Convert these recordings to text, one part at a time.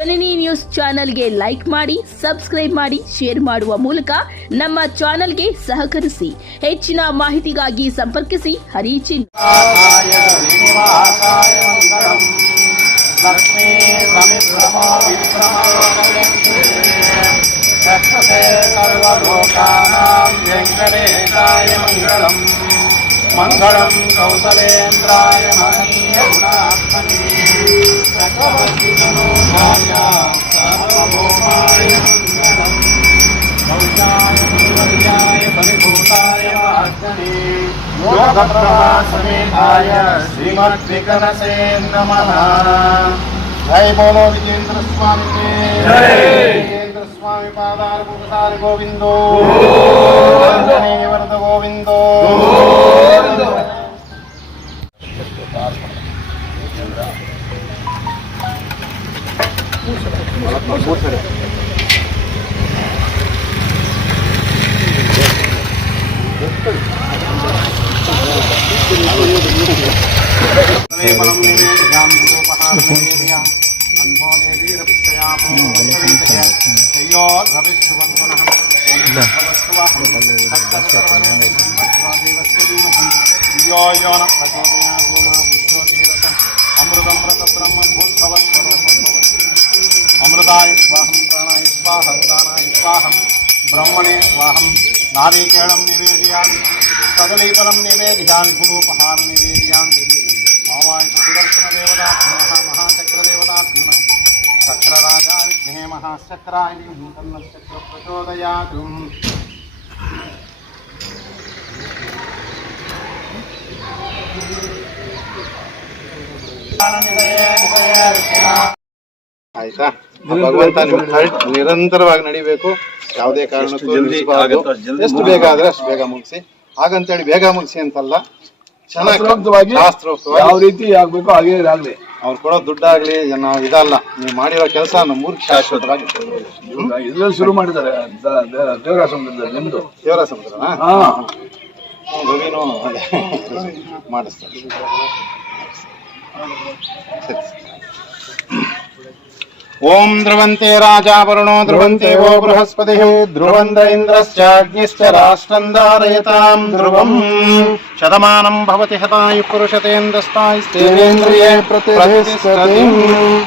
ಜನನಿ news ಚಾನೆಲ್ಗೆ like ಮಾಡಿ, subscribe ಮಾಡಿ, ಶೇರ್ ಮಾಡುವ ಮೂಲಕ ನಮ್ಮ ಚಾನೆಲ್ಗೆ ಸಹಕರಿಸಿ. ಹೆಚ್ಚಿನ ಮಾಹಿತಿಗಾಗಿ ಸಂಪರ್ಕಿಸಿ ಹರಿಚಿನ್. मंगलम कौसलेन्द्राय महनीय गुणात्मने चक्रवर्ती मनोभाय सार्वभौमाय मंगलम गौजाय मंगल्याय परिभूताय महात्मने योगप्रवासमेधाय श्रीमद्विकनसे नमः। जय बोलो विजेंद्र स्वामी के जय। विजेंद्र स्वामी पादार पुरसार गोविंदो वरद गोविंदो। अमृताय स्वाहं प्राणाय स्वाहा दानाय स्वाहं ब्रह्मणे स्वाहं नारिकेलं निवेदयामि कदलीफलं निवेदयामि गुरूपहारं निवेदयामि मामाय सुदर्शन देवताभ्यः महाचक्रदेवताभ्यः चक्रराजा विद्महे महाचक्राय धीमहि तन्नः चक्रः प्रचोदयात्। ಆಯ್ತಾ, ಭಗವಂತ ನಿರಂತರವಾಗಿ ನಡಿಬೇಕು, ಯಾವುದೇ ಕಾರಣಕ್ಕೂ ಎಷ್ಟು ಬೇಗ ಆದ್ರೆ ಅಷ್ಟು ಬೇಗ ಮುಗಿಸಿ. ಹಾಗಂತೇಳಿ ಬೇಗ ಮುಗಿಸಿ ಅಂತಲ್ಲ, ಚೆನ್ನಾಗಿ ಶಾಸ್ತ್ರೋಕ್ತವಾಗಿ ಯಾವ ರೀತಿ ಆಗ್ಬೇಕು ಹಾಗೆ ಆಗ್ಲಿ. ಅವ್ರು ಕೊಡೋ ದುಡ್ಡಾಗ್ಲಿ ನಾವು ಇದಲ್ಲ, ನೀವು ಮಾಡಿರೋ ಕೆಲಸ ನಮ್ಮೂರ್ಗೆ ಶಾಶ್ವತವಾಗಿ ಇದ್ರಲ್ಲಿ ಶುರು ಮಾಡಿದ್ದಾರೆ ದೇವರ ಸಮುದ್ರದಲ್ಲಿ. ನಿಮ್ದು ದೇವರ ಸಮುದ್ರನಾ? ರವಿನೂ ಮಾಡಿಸ್ತಾರೆ. ओम ध्रुवन्ते राजा वरुणो ध्रुवन्ते वो बृहस्पतिः ध्रुवन्त इन्द्रश्चाग्निश्च राष्ट्रं धारयतां ध्रुवम् शतमानं भवति हतायुः पुरुषतेन्द्रस्तास्तेन्द्रिये प्रतिष्ठति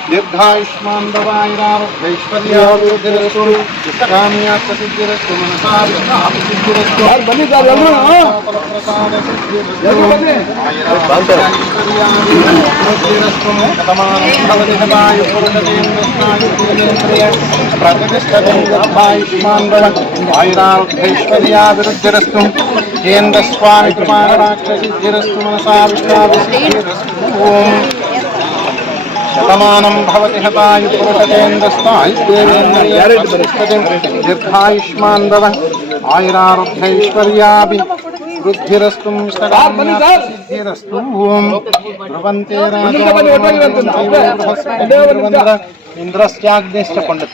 दीर्घायुष्मान् भवायुरारोग्यैश्वर्याभिवृद्धिरस्तु इष्टकाम्यार्थसिद्धिरस्तु मनसा विष्टाभिसिद्धिरस्तु शतमानं भवति हतायुः पुरुषतेन्द्रस्तास्तेन्द्रिये आयुरारोग्यैश्वर्याभिवृद्धिरस्तु केन्द्र स्वामी कृपाकटाक्षसिद्धिरस्तु मनसा विष्टाभिसिद्धिरस्तु। शतमानं भवति हतायुः पुरुषतेन्द्रस्तास्तेन्द्रिये दीर्घायुष्मान् भव आयुरारोग्यैश्वर्याभिवृद्धिरस्तु इष्टकाम्यार्थसिद्धिरस्तु। ध्रुवन्ते राजा इंद्रश्चाग्निश्च पंडित।